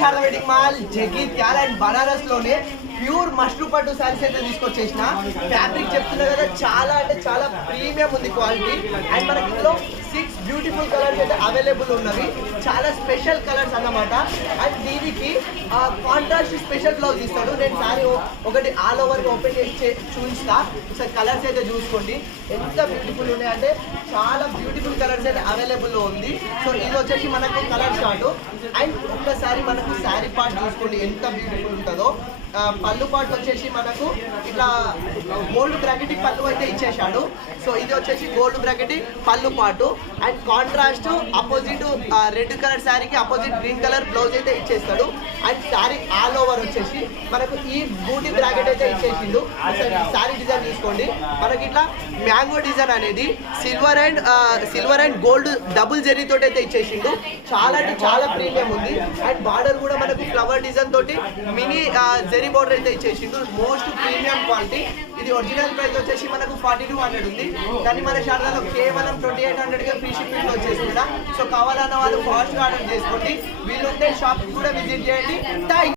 Sharada wedding mall Jagtial and Banaras లోనే pure mushroom పట్టు శారీస్ అయితే తీసుకొచ్చేసిన. ఫ్యాబ్రిక్ చెప్తున్నా కదా, చాలా అంటే చాలా ప్రీమియం ఉంది క్వాలిటీ. అండ్ మనకి ఇందులో 6 బ్యూటిఫుల్ కలర్స్ అయితే అవైలబుల్ ఉన్నవి, చాలా స్పెషల్ కలర్స్ అన్నమాట. అండ్ దీనికి కాంట్రాస్ట్ స్పెషల్ బ్లౌజ్ ఇస్తాడు. నేను శారీ ఒకటి ఆల్ ఓవర్ ఓపెన్ చేసి చూపిస్తా, ఒకసారి కలర్స్ అయితే చూసుకోండి ఎంత బ్యూటిఫుల్ ఉన్నాయంటే. చాలా బ్యూటిఫుల్ కలర్స్ అయితే అవైలబుల్లో ఉంది. సో ఇది వచ్చేసి మనకు కలర్ షార్ట్. అండ్ ఒక్కసారి మనకు శారీ పార్ట్ చూసుకోండి ఎంత బ్యూటిఫుల్ ఉంటుందో. పళ్ళు పార్ట్ వచ్చేసి మనకు ఇట్లా గోల్డ్ బ్రాకెట్ పళ్ళు అయితే ఇచ్చేసాడు. సో ఇది వచ్చేసి గోల్డ్ బ్రాకెట్ పళ్ళు పాటు. And contrast opposite red colour శారీకి అపోజిట్ గ్రీన్ కలర్ బ్లౌజ్ అయితే ఇచ్చేస్తాడు. అండ్ శారీ ఆల్ ఓవర్ వచ్చేసి మనకు ఈ బూటీ బ్రాకెట్ అయితే ఇచ్చేసిండు. శారీ డిజైన్ తీసుకోండి, మనకి ఇట్లా మ్యాంగో డిజైన్ అనేది silver and gold double zari తోటి అయితే ఇచ్చేసిండు. చాలా అంటే చాలా ప్రీమియం ఉంది. అండ్ బార్డర్ కూడా మనకు ఫ్లవర్ డిజైన్ తోటి మినీ జరీ బార్డర్ అయితే ఇచ్చేసిండు. Most premium quality. ఇది ఒరిజినల్ ప్రైస్ వచ్చేసి మనకు 4200 ఉంది, కానీ మన శారదాలో కేవలం 2800గా ఫ్రీ షిప్పింగ్ వచ్చేసిందా. సో కావాలన్న వాళ్ళు ఫాస్ట్గా ఆర్డర్ చేసుకోండి. వీళ్ళుంటే షాప్ కూడా విజిట్ చేయండి. థ్యాంక్